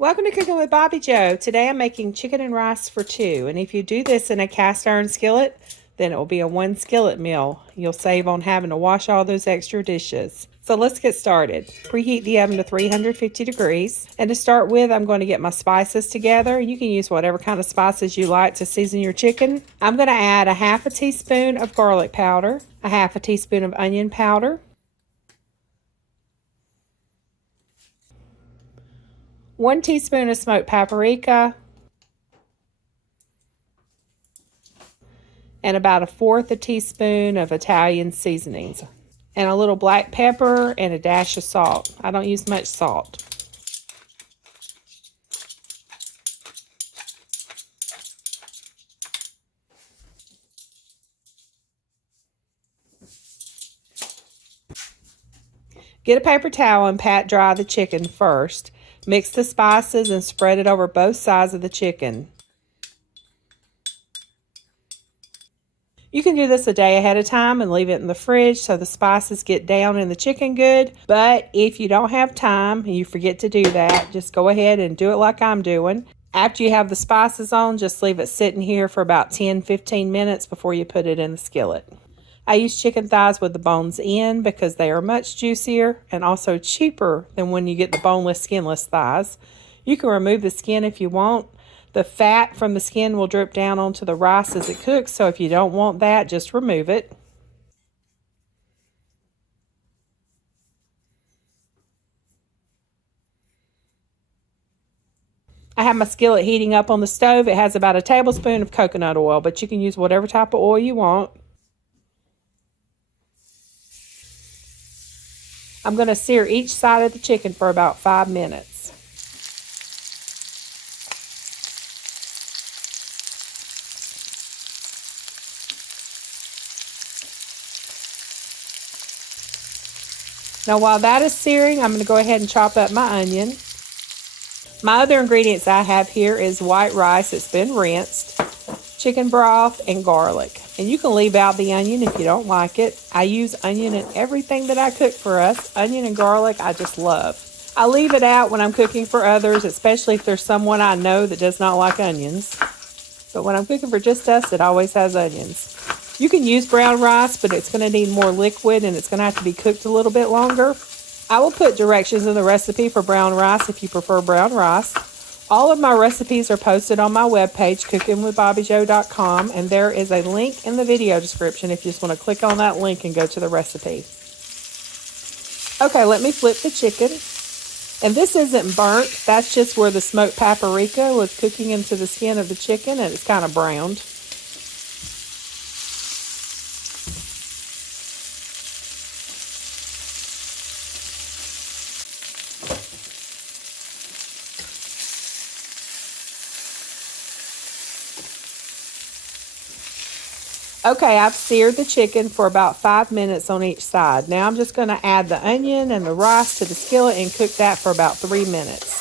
Welcome to Cooking with Bobby Joe. Today I'm making chicken and rice for two. And if you do this in a cast iron skillet, then it will be a one skillet meal. You'll save on having to wash all those extra dishes. So let's get started. Preheat the oven to 350 degrees. And to start with, I'm going to get my spices together. You can use whatever kind of spices you like to season your chicken. I'm going to add a half a teaspoon of garlic powder, a half a teaspoon of onion powder, 1 teaspoon of smoked paprika, and about 1/4 teaspoon of Italian seasonings, and a little black pepper and a dash of salt. I don't use much salt. Get a paper towel and pat dry the chicken first. Mix the spices and spread it over both sides of the chicken. You can do this a day ahead of time and leave it in the fridge so the spices get down in the chicken good. But if you don't have time and you forget to do that, just go ahead and do it like I'm doing. After you have the spices on, just leave it sitting here for about 10-15 minutes before you put it in the skillet. I use chicken thighs with the bones in because they are much juicier and also cheaper than when you get the boneless, skinless thighs. You can remove the skin if you want. The fat from the skin will drip down onto the rice as it cooks, so if you don't want that, just remove it. I have my skillet heating up on the stove. It has about a tablespoon of coconut oil, but you can use whatever type of oil you want. I'm going to sear each side of the chicken for about 5 minutes. Now while that is searing, I'm going to go ahead and chop up my onion. My other ingredients I have here is white rice that's been rinsed, chicken broth, and garlic. And you can leave out the onion if you don't like it. I use onion in everything that I cook for us. Onion and garlic I just love. I leave it out when I'm cooking for others, especially if there's someone I know that does not like onions. But when I'm cooking for just us, it always has onions. You can use brown rice, but it's going to need more liquid and it's going to have to be cooked a little bit longer. I will put directions in the recipe for brown rice if you prefer brown rice. All of my recipes are posted on my webpage, cookingwithbobbyjoe.com, and there is a link in the video description if you just want to click on that link and go to the recipe. Okay, let me flip the chicken. And this isn't burnt. That's just where the smoked paprika was cooking into the skin of the chicken, and it's kind of browned. Okay, I've seared the chicken for about 5 minutes on each side. Now I'm just going to add the onion and the rice to the skillet and cook that for about 3 minutes.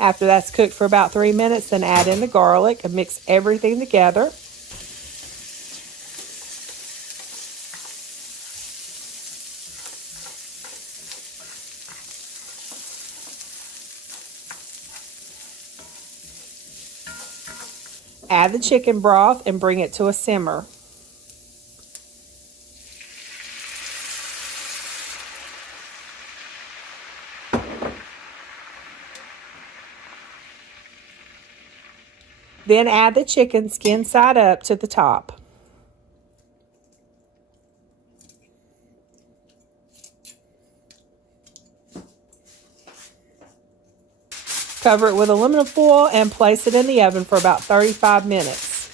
After that's cooked for about 3 minutes, then add in the garlic and mix everything together. Add the chicken broth and bring it to a simmer. Then add the chicken skin side up to the top. Cover it with aluminum foil and place it in the oven for about 35 minutes.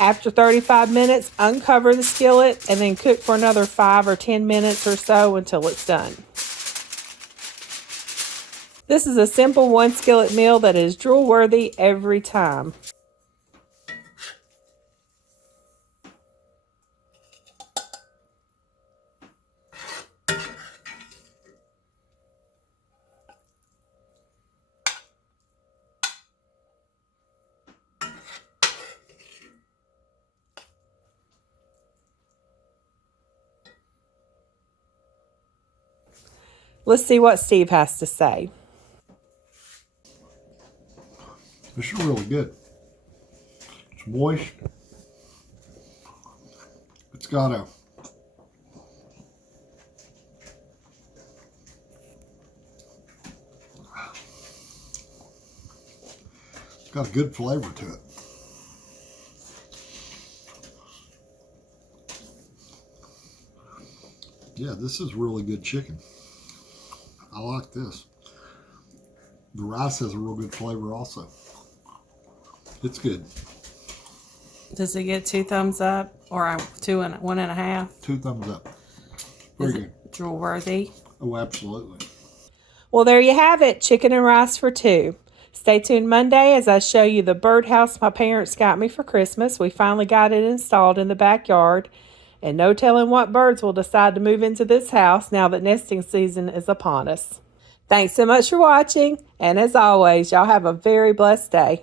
After 35 minutes, uncover the skillet and then cook for another 5 or 10 minutes or so until it's done. This is a simple one skillet meal that is drool worthy every time. Let's see what Steve has to say. This is really good. It's moist. It's got a good flavor to it. Yeah, this is really good chicken. I like this. The rice has a real good flavor also. It's good. Does it get 2 thumbs up or 1.5? 2 thumbs up. Very good. Drool worthy? Oh, absolutely. Well, there you have it. Chicken and rice for 2. Stay tuned Monday as I show you the birdhouse my parents got me for Christmas. We finally got it installed in the backyard. And no telling what birds will decide to move into this house now that nesting season is upon us. Thanks so much for watching. And as always, y'all have a very blessed day.